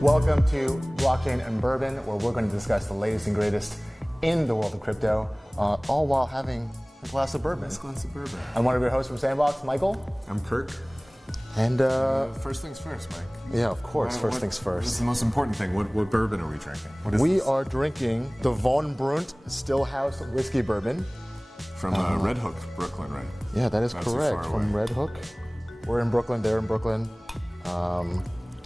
Welcome to Blockchain and Bourbon, where we're going to discuss the latest and greatest in the world of crypto, all while having a glass of bourbon. Nice glass of bourbon. I'm one of your hosts from Sandbox, Michael. I'm Kirk. And first things first, Mike. Yeah, of course. First things This first. is the most important thing. What bourbon are we drinking? What is We this? are drinking the Von Brunt Stillhouse Whiskey Bourbon. From Red Hook, Brooklyn, right? Yeah, that is Not too correct. far From away. Red Hook. We're in Brooklyn. They're in Brooklyn.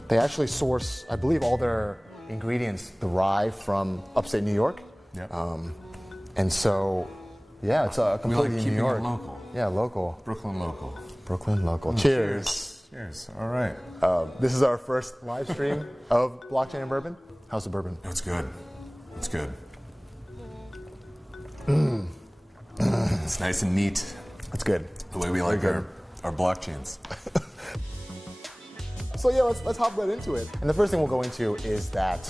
They actually source, I believe, all their ingredients derive from upstate New York. Yeah. And so, yeah, it's completely keeping New it York. local. Yeah, local. Brooklyn local. Brooklyn local. Cheers. Cheers. All right. This is our first live stream of Blockchain and Bourbon. How's the bourbon? It's good. It's good. It's nice and neat. It's good. The way we like good. our blockchains. So yeah, let's hop right into it. And the first thing we'll go into is that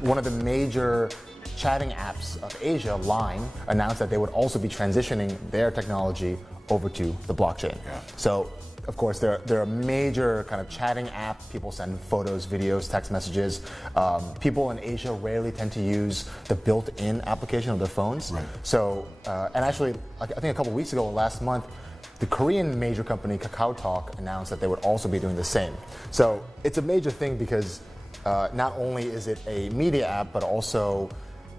one of the major chatting apps of Asia, Line, announced that they would also be transitioning their technology over to the blockchain. Yeah. So, of course, they're a major kind of chatting app. People send photos, videos, text messages. People in Asia rarely tend to use the built-in application of their phones. Right. So, and actually, I think a couple weeks ago, last month, the Korean major company KakaoTalk announced that they would also be doing the same. So it's a major thing because not only is it a media app, but also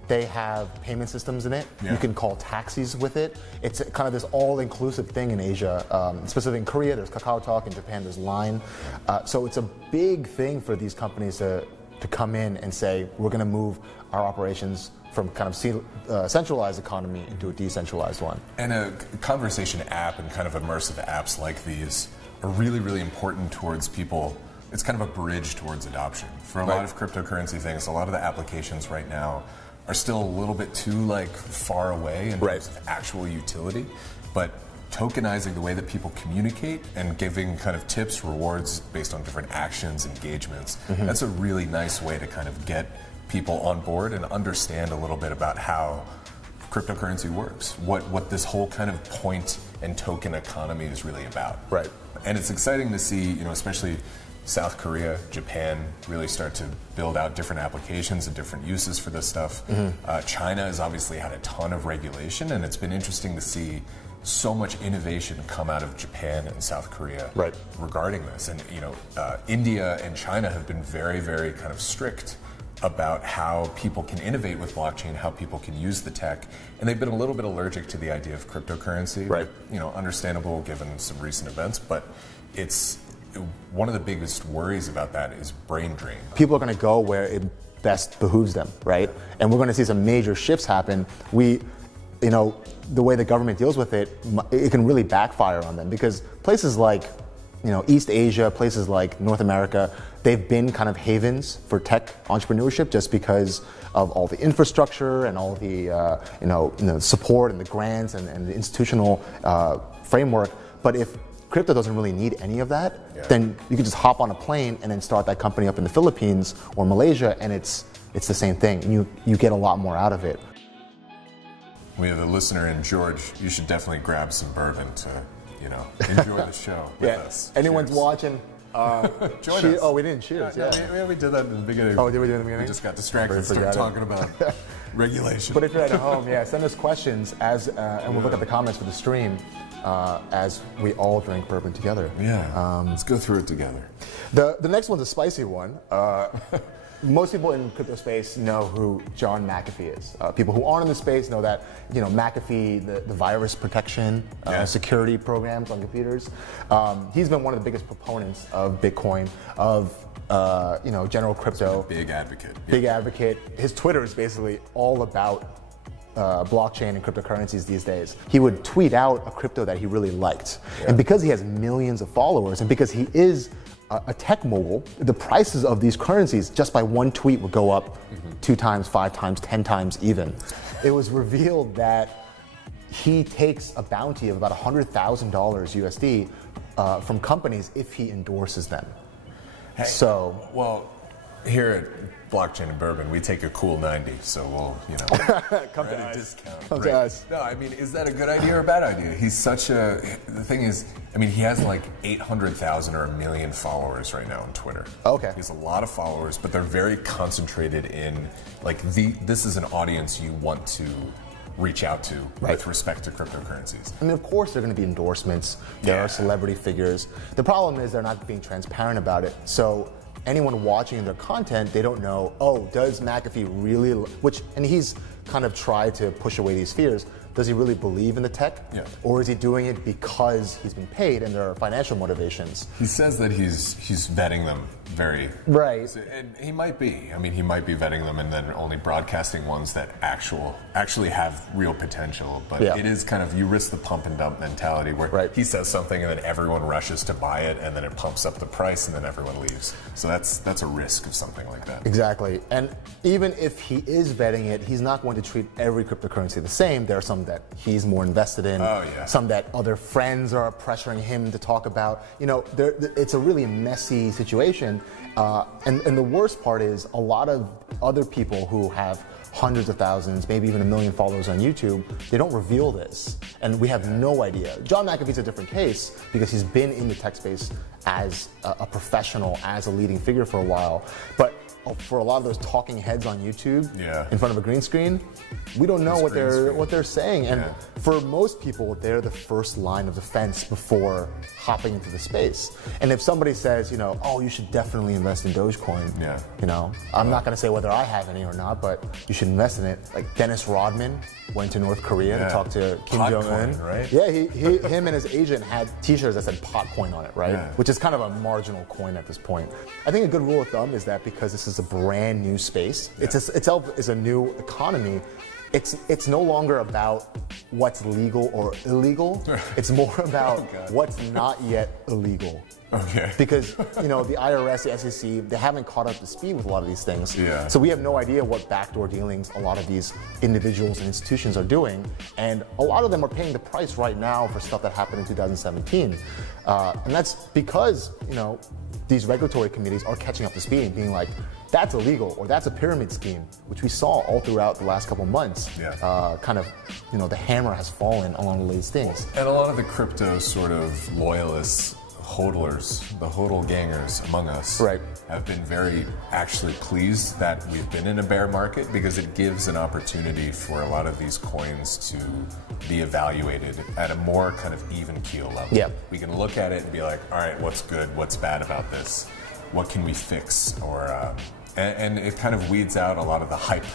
they have payment systems in it. Yeah. You can call taxis with it. It's kind of this all-inclusive thing in Asia. Specifically in Korea, there's KakaoTalk. In Japan, there's Line. So it's a big thing for these companies to come in and say, we're going to move our operations from kind of centralized economy into a decentralized one. And a conversation app and kind of immersive apps like these are really, really important towards people. It's kind of a bridge towards adoption. For a lot of cryptocurrency things, a lot of the applications right now are still a little bit too far away in terms of actual utility. But tokenizing the way that people communicate and giving kind of tips, rewards based on different actions, engagements, that's a really nice way to kind of get people on board and understand a little bit about how cryptocurrency works, what this whole kind of point and token economy is really about. Right. And it's exciting to see, especially South Korea, Japan really start to build out different applications and different uses for this stuff. China has obviously had a ton of regulation, and it's been interesting to see so much innovation come out of Japan and South Korea regarding this. And India and China have been very, very kind of strict about how people can innovate with blockchain, how people can use the tech, and they've been a little bit allergic to the idea of cryptocurrency. Right. Understandable given some recent events, but it's one of the biggest worries about that is brain drain. People are going to go where it best behooves them, right? And we're going to see some major shifts happen. The way the government deals with it, it can really backfire on them because places like East Asia, places like North America, they've been kind of havens for tech entrepreneurship just because of all the infrastructure and all the support and the grants and the institutional framework. But if crypto doesn't really need any of that, then you can just hop on a plane and then start that company up in the Philippines or Malaysia, and it's the same thing. You get a lot more out of it. We have a listener in George. You should definitely grab some bourbon to enjoy the show with us. Anyone's Cheers. watching, Join us. Oh, we didn't cheers. We did that in the beginning. Oh, did we do it in the beginning? We just got distracted and started talking about regulation. But if you're at home, send us questions and we'll look at the comments for the stream as we all drink bourbon together. Let's go through it together. The next one's a spicy one. Most people in crypto space know who John McAfee is. People who aren't in the space know that McAfee, the virus protection, security programs on computers. He's been one of the biggest proponents of Bitcoin, of general crypto. Big advocate. Big advocate. His Twitter is basically all about blockchain and cryptocurrencies these days. He would tweet out a crypto that he really liked, and because he has millions of followers, and because he is a tech mogul, the prices of these currencies just by one tweet would go up 2 times, 5 times, 10 times even. It was revealed that he takes a bounty of about $100,000 USD from companies if he endorses them. Hey, so, well, here at Blockchain and Bourbon, we take a cool 90, so we'll, Come to at a us. discount. Come to us. No, I mean, is that a good idea or a bad idea? He's such a. The thing is, I mean, he has like 800,000 or 1 million followers right now on Twitter. Okay. He has a lot of followers, but they're very concentrated in like this is an audience you want to reach out to with respect to cryptocurrencies. I mean, of course, there are going to be endorsements. There are celebrity figures. The problem is they're not being transparent about it. So anyone watching their content, they don't know, oh, does McAfee really, and he's kind of tried to push away these fears. Does he really believe in the tech? Yeah. Or is he doing it because he's been paid and there are financial motivations? He says that he's vetting them very... Right. And he might be. I mean, he might be vetting them and then only broadcasting ones that actually have real potential. But it is kind of, you risk the pump and dump mentality where he says something and then everyone rushes to buy it and then it pumps up the price and then everyone leaves. So that's a risk of something like that. Exactly. And even if he is vetting it, he's not going to treat every cryptocurrency the same. There are some that he's more invested in, some that other friends are pressuring him to talk about. It's a really messy situation. And the worst part is a lot of other people who have hundreds of thousands, maybe even 1 million followers on YouTube, they don't reveal this. And we have no idea. John McAfee's a different case because he's been in the tech space as a professional, as a leading figure for a while. But for a lot of those talking heads on YouTube in front of a green screen, we don't know what they're saying. And for most people, they're the first line of defense before hopping into the space. And if somebody says, oh, you should definitely invest in Dogecoin, I'm not going to say whether I have any or not, but you should invest in it. Like Dennis Rodman went to North Korea to talk to Kim Jong-un. Right? Yeah, him and his agent had t-shirts that said Potcoin on it, right? Yeah. Which is kind of a marginal coin at this point. I think a good rule of thumb is that because this is a brand new space, itself is a new economy, it's no longer about what's legal or illegal. It's more about what's not yet illegal. Okay. Because the IRS, the SEC, they haven't caught up to speed with a lot of these things. Yeah. So we have no idea what backdoor dealings a lot of these individuals and institutions are doing, and a lot of them are paying the price right now for stuff that happened in 2017, and that's because these regulatory committees are catching up to speed and being like, that's illegal or that's a pyramid scheme, which we saw all throughout the last couple months. The hammer has fallen on all of these things. And a lot of the crypto sort of loyalists, hodlers, the hodl gangers among us, have been very actually pleased that we've been in a bear market because it gives an opportunity for a lot of these coins to be evaluated at a more kind of even keel level. Yeah. We can look at it and be like, all right, what's good, what's bad about this, what can we fix, or and it kind of weeds out a lot of the hype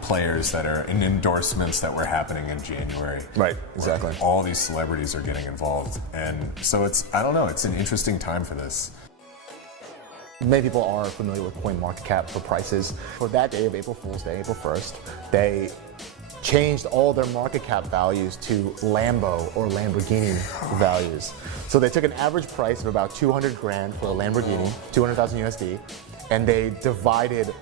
players that are in endorsements that were happening in January. Right, exactly. All these celebrities are getting involved. And so I don't know, it's an interesting time for this. Many people are familiar with CoinMarketCap for prices. For that day of April Fool's Day, April 1st, they changed all their market cap values to Lambo or Lamborghini values. So they took an average price of about 200 grand for a Lamborghini, 200,000 USD, and they divided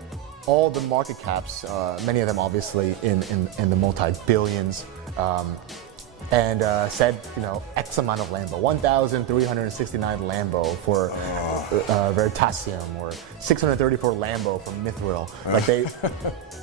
all the market caps, many of them obviously in the multi-billions, and said, X amount of Lambo, 1,369 Lambo for Veritasium, or 634 Lambo for Mithril. Like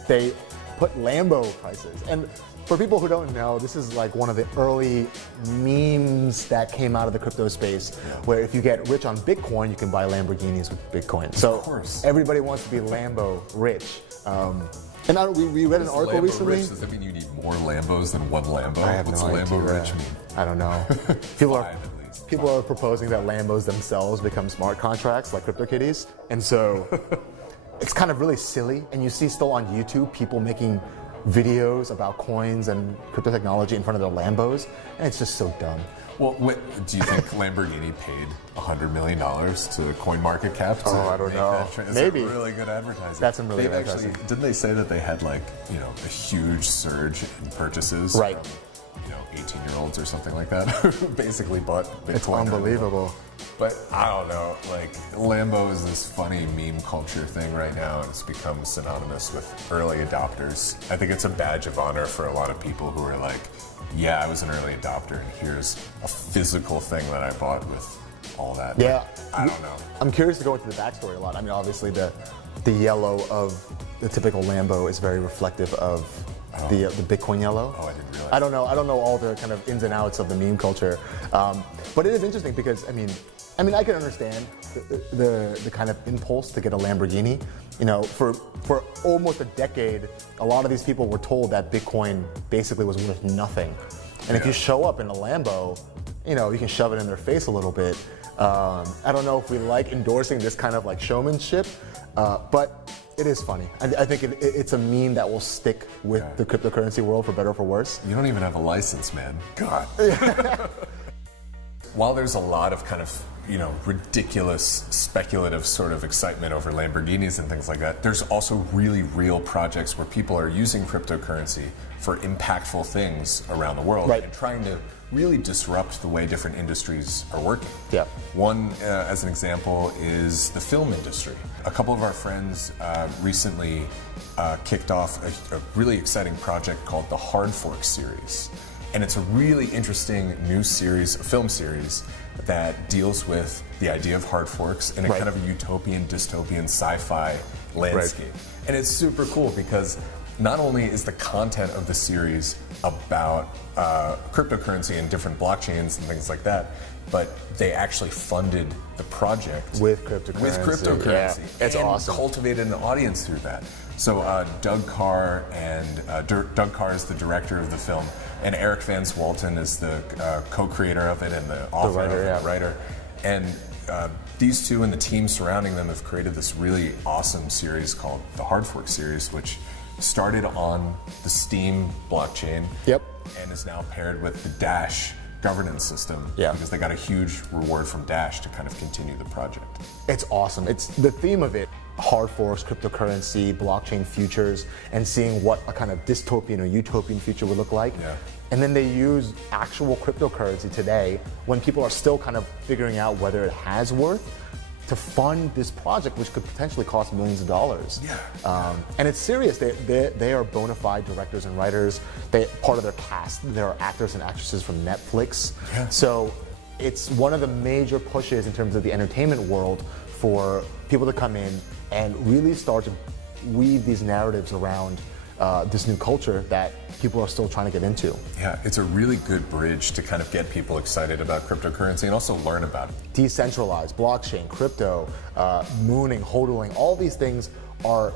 they put Lambo prices. And for people who don't know, this is like one of the early memes that came out of the crypto space, where if you get rich on Bitcoin, you can buy Lamborghinis with Bitcoin. So everybody wants to be Lambo rich. And we read an article recently. Rich, does that mean you need more Lambos than one Lambo? I have What's no Lambo idea. rich mean? I don't know. People are proposing that Lambos themselves become smart contracts like CryptoKitties. And so it's kind of really silly. And you see still on YouTube people making videos about coins and crypto technology in front of their Lambos. And it's just so dumb. Well, do you think Lamborghini paid $100 million to CoinMarketCap to I don't make know. that trend? Maybe. That's really good advertising. That's some really good advertising. Didn't they say that they had a huge surge in purchases? Right. From, 18-year-olds or something like that who basically bought Bitcoin. It's unbelievable. But I don't know, Lambo is this funny meme culture thing right now, and it's become synonymous with early adopters. I think it's a badge of honor for a lot of people who are like, yeah, I was an early adopter, and here's a physical thing that I bought with all that. Yeah. I don't know. I'm curious to go into the backstory a lot. I mean, obviously the the yellow of the typical Lambo is very reflective of the Bitcoin yellow. Oh, I didn't realize. I don't know all the kind of ins and outs of the meme culture, but it is interesting because I mean I can understand the kind of impulse to get a Lamborghini. You know, for almost a decade, a lot of these people were told that Bitcoin basically was worth nothing, and if you show up in a Lambo, you know, you can shove it in their face a little bit. I don't know if we like endorsing this kind of like showmanship, but it is funny. I think it's a meme that will stick with the cryptocurrency world for better or for worse. You don't even have a license, man. God. While there's a lot of kind of, you know, ridiculous speculative sort of excitement over Lamborghinis and things like that, there's also really real projects where people are using cryptocurrency for impactful things around the world and trying to really disrupt the way different industries are working. Yeah. One, as an example, is the film industry. A couple of our friends recently kicked off a really exciting project called the Hardfork series. And it's a really interesting new series, a film series, that deals with the idea of hard forks in a kind of a utopian, dystopian, sci-fi landscape. And it's super cool because not only is the content of the series about cryptocurrency and different blockchains and things like that, but they actually funded the project with cryptocurrency. Yeah, it's awesome. Cultivated an audience through that. So Doug Carr Doug Carr is the director of the film, and Eric Van Swalten is the co-creator of it and the author the writer. And these two and the team surrounding them have created this really awesome series called the Hardfork series, which started on the Steam blockchain and is now paired with the Dash governance system because they got a huge reward from Dash to kind of continue the project. It's awesome. It's the theme of it, hard forks, cryptocurrency, blockchain futures, and seeing what a kind of dystopian or utopian future would look like. And then they use actual cryptocurrency today when people are still kind of figuring out whether it has worth to fund this project, which could potentially cost millions of dollars. And it's serious. They are bona fide directors and writers. Part of their cast, there are actors and actresses from Netflix. So it's one of the major pushes in terms of the entertainment world for people to come in and really start to weave these narratives around this new culture that people are still trying to get into. Yeah, it's a really good bridge to kind of get people excited about cryptocurrency and also learn about it. Decentralized, blockchain, crypto, mooning, hodling, all these things are,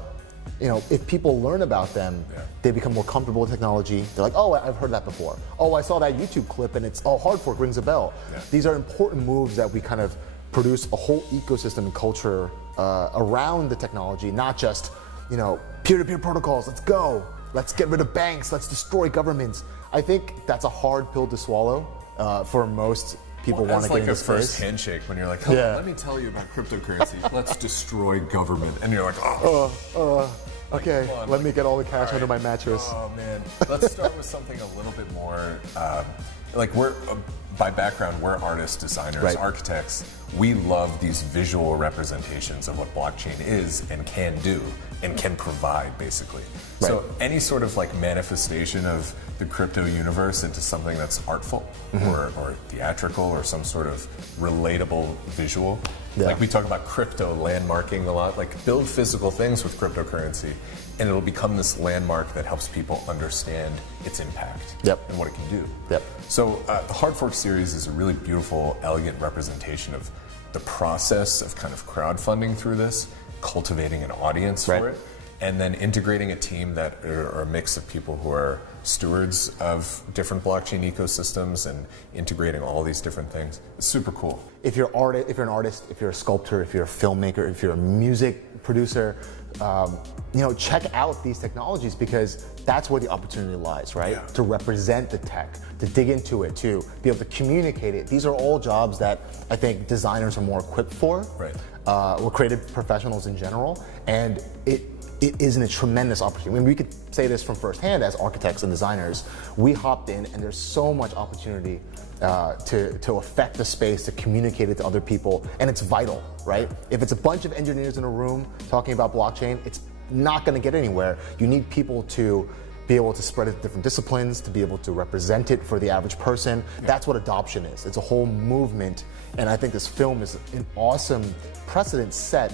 you know, if people learn about them, they become more comfortable with technology. They're like, oh, I've heard that before. Oh, I saw that YouTube clip and it's, Hardfork rings a bell. These are important moves that we kind of produce a whole ecosystem and culture around the technology, not just, you know, peer-to-peer protocols, let's go. Let's get rid of banks, let's destroy governments. I think that's a hard pill to swallow for most people want to get in this space. It's like a first handshake when you're like, oh, let me tell you about cryptocurrency. Let's destroy government. And you're like, okay, let me get all the cash under my mattress. Oh man, let's start with something a little bit more, like by background, we're artists, designers, architects. We love these visual representations of what blockchain is and can do and can provide, basically. So any sort of like manifestation of the crypto universe into something that's artful or theatrical or some sort of relatable visual. Like we talk about crypto landmarking a lot, like build physical things with cryptocurrency and it'll become this landmark that helps people understand its impact and what it can do. So the Hardfork series is a really beautiful, elegant representation of the process of kind of crowdfunding through this, cultivating an audience for it, and then integrating a team that are a mix of people who are stewards of different blockchain ecosystems and integrating all these different things. It's super cool. If you're an artist, if you're a sculptor, if you're a filmmaker, if you're a music producer, you know, check out these technologies because that's where the opportunity lies, right? To represent the tech, to dig into it, to be able to communicate it. These are all jobs that I think designers are more equipped for. We're creative professionals in general, and it isn't a tremendous opportunity. I mean, we could say this from firsthand as architects and designers. We hopped in and there's so much opportunity to affect the space, to communicate it to other people, and it's vital, right? If it's a bunch of engineers in a room talking about blockchain, it's not gonna get anywhere. You need people to be able to spread it to different disciplines, to be able to represent it for the average person. That's what adoption is. It's a whole movement, and I think this film is an awesome precedent set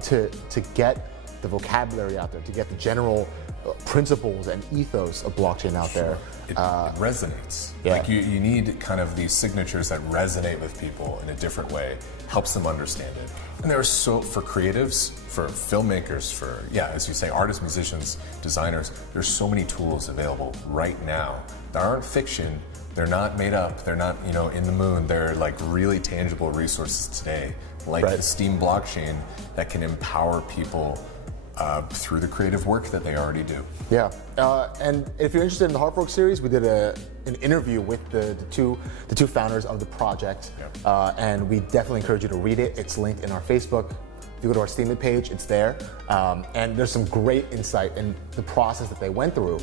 to get the vocabulary out there, to get the general principles and ethos of blockchain out there. It resonates. Yeah. Like you need kind of these signatures that resonate with people in a different way, helps them understand it. And there are for creatives, for filmmakers, for, as you say, artists, musicians, designers, there's so many tools available right now that aren't fiction. They're not made up. They're not, in the moon. They're like really tangible resources today, like the Steam blockchain, that can empower people through the creative work that they already do. Yeah, and if you're interested in the Hardfork series, we did an interview with the two founders of the project, and we definitely encourage you to read it. It's linked in our Facebook. If you go to our Steemit page, it's there, and there's some great insight in the process that they went through.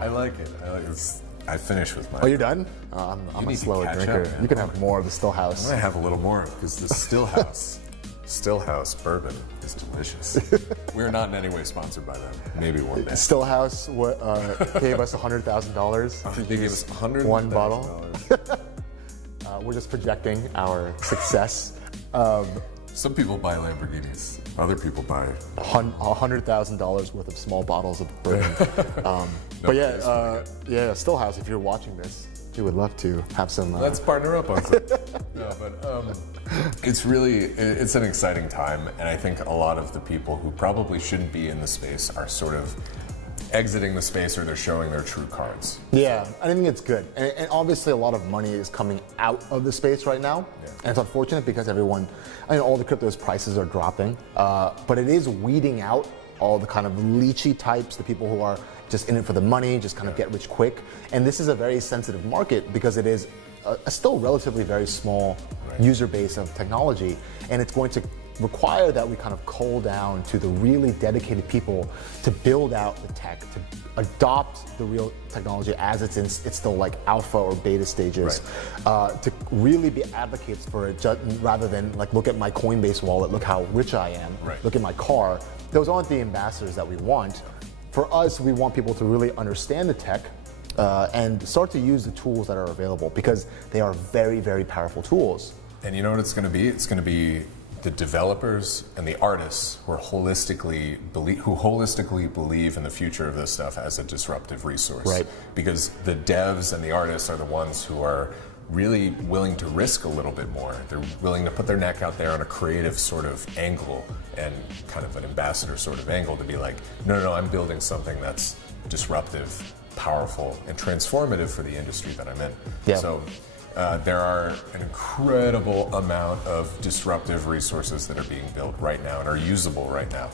I like it. I finished with mine. Oh, you're done? I'm a slower drinker. You can have more of the Stillhouse. I'm gonna have a little more because the Stillhouse bourbon is delicious. We're not in any way sponsored by them. Maybe one day. Stillhouse gave us $100,000. They gave us $100,000. One bottle. We're just projecting our success. Some people buy Lamborghinis. Other people buy $100,000 worth of small bottles of bourbon. But Stillhouse, if you're watching this, we would love to have some. Let's partner up on something. No, but it's an exciting time, and I think a lot of the people who probably shouldn't be in the space are sort of exiting the space, or they're showing their true cards. Yeah, I think it's good, and obviously a lot of money is coming out of the space right now, and it's unfortunate because all the crypto's prices are dropping, but it is weeding out all the kind of leechy types, the people who are just in it for the money, just kind of get rich quick. And this is a very sensitive market because it is a still relatively very small user base of technology, and it's going to require that we kind of cull down to the really dedicated people to build out the tech, to adopt the real technology as it's still like alpha or beta stages, to really be advocates for it rather than like, look at my Coinbase wallet, look how rich I am, look at my car. Those aren't the ambassadors that we want. For us, we want people to really understand the tech and start to use the tools that are available because they are very, very powerful tools. And you know what it's going to be? It's going to be the developers and the artists who holistically believe in the future of this stuff as a disruptive resource. Right. Because the devs and the artists are the ones who are really willing to risk a little bit more. They're willing to put their neck out there on a creative sort of angle and kind of an ambassador sort of angle to be like, no, I'm building something that's disruptive, powerful, and transformative for the industry that I'm in. Yeah. So there are an incredible amount of disruptive resources that are being built right now and are usable right now.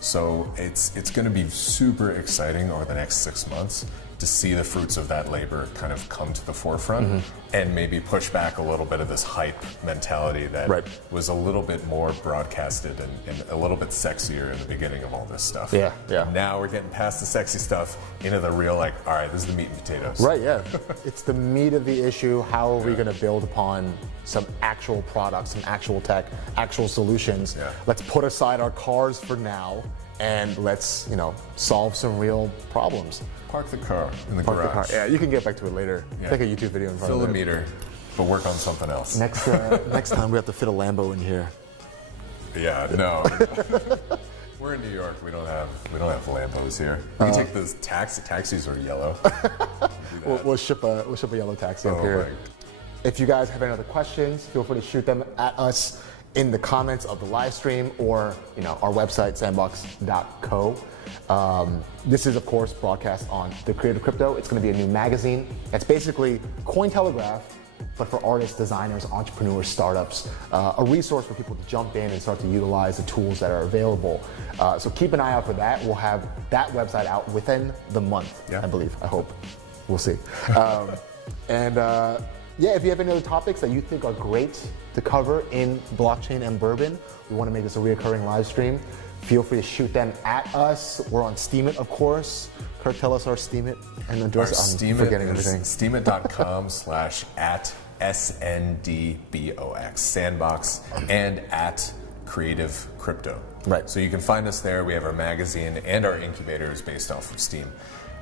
So it's going to be super exciting over the next 6 months to see the fruits of that labor kind of come to the forefront and maybe push back a little bit of this hype mentality that was a little bit more broadcasted and a little bit sexier in the beginning of all this stuff. Yeah. Now we're getting past the sexy stuff into the real, like, all right, this is the meat and potatoes. Right, yeah. It's the meat of the issue. How are we going to build upon some actual products, some actual tech, actual solutions? Yeah. Let's put aside our cars for now and let's, solve some real problems. Park the car in the garage. The car. Yeah, you can get back to it later. Yeah. Take a YouTube video in front Fill of it. the meter, but work on something else. Next time we have to fit a Lambo in here. Yeah, no. We're in New York. We don't have Lambos here. We can take those taxis are yellow. We'll ship a yellow taxi up here. If you guys have any other questions, feel free to shoot them at us in the comments of the live stream or our website, sandbox.co. This is, of course, broadcast on The Creative Crypto. It's going to be a new magazine. It's basically Cointelegraph, but for artists, designers, entrepreneurs, startups, a resource for people to jump in and start to utilize the tools that are available. So keep an eye out for that. We'll have that website out within the month, I believe. I hope. We'll see. If you have any other topics that you think are great to cover in blockchain and bourbon, we want to make this a reoccurring live stream. Feel free to shoot them at us. We're on Steemit, of course. Kurt, tell us our Steemit and address. I'm forgetting everything. Steemit.com/@SNDBOX, Sandbox, and @CreativeCrypto. Right. So you can find us there. We have our magazine and our incubator is based off of Steem.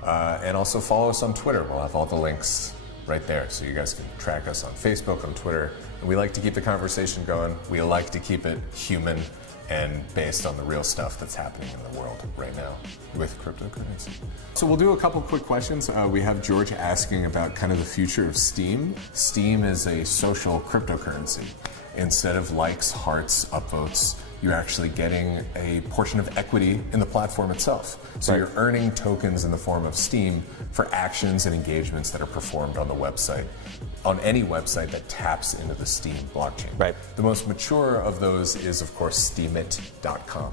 And also follow us on Twitter. We'll have all the links right there. So you guys can track us on Facebook, on Twitter. And we like to keep the conversation going. We like to keep it human and based on the real stuff that's happening in the world right now with cryptocurrency. So we'll do a couple quick questions. We have George asking about kind of the future of Steam. Steam is a social cryptocurrency. Instead of likes, hearts, upvotes, you're actually getting a portion of equity in the platform itself. So you're earning tokens in the form of Steam for actions and engagements that are performed on the website, on any website that taps into the Steam blockchain. Right. The most mature of those is, of course, steemit.com.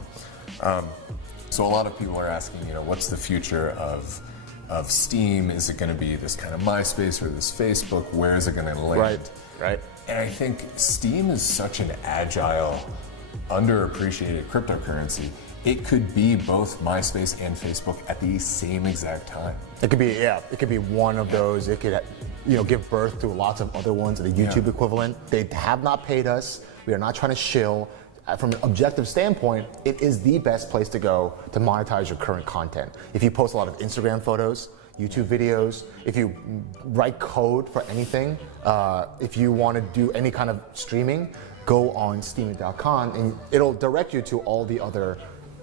So a lot of people are asking, what's the future of Steam? Is it going to be this kind of MySpace or this Facebook? Where is it going to land? Right. And I think Steam is such an agile, underappreciated cryptocurrency. It could be both MySpace and Facebook at the same exact time. It could be one of those. It could, give birth to lots of other ones, the YouTube equivalent. They have not paid us. We are not trying to shill. From an objective standpoint, it is the best place to go to monetize your current content. If you post a lot of Instagram photos, YouTube videos, if you write code for anything, if you want to do any kind of streaming, go on steemit.com and it'll direct you to all the other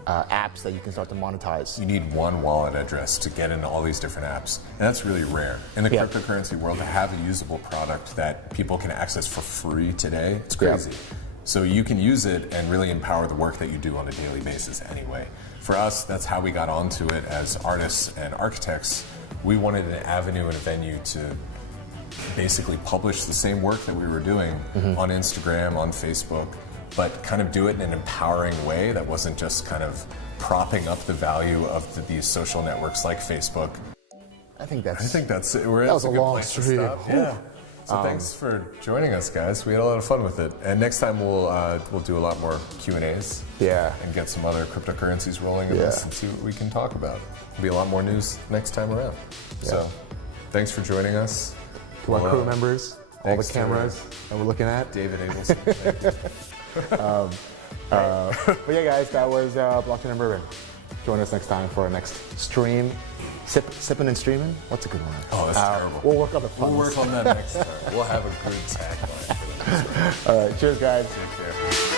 apps that you can start to monetize. You need one wallet address to get into all these different apps, and that's really rare. In the cryptocurrency world, to have a usable product that people can access for free today, it's crazy. So you can use it and really empower the work that you do on a daily basis anyway. For us, that's how we got onto it as artists and architects. We wanted an avenue and a venue to basically publish the same work that we were doing on Instagram, on Facebook, but kind of do it in an empowering way that wasn't just kind of propping up the value of these social networks like Facebook. I think that's it. That was a long stream. Yeah. So thanks for joining us, guys. We had a lot of fun with it. And next time we'll do a lot more Q&As. Yeah. And get some other cryptocurrencies rolling in this and see what we can talk about. There'll be a lot more news next time around. So thanks for joining us. To our crew members, all the cameras that we're looking at. David Abelson. But yeah, guys, that was Blockchain and Bourbon. Join us next time for our next stream. Sipping and streaming? What's a good one? Oh, that's terrible. We'll work on the puns. We'll work on that next time. We'll have a good tagline for that. All right, cheers, guys. Take care.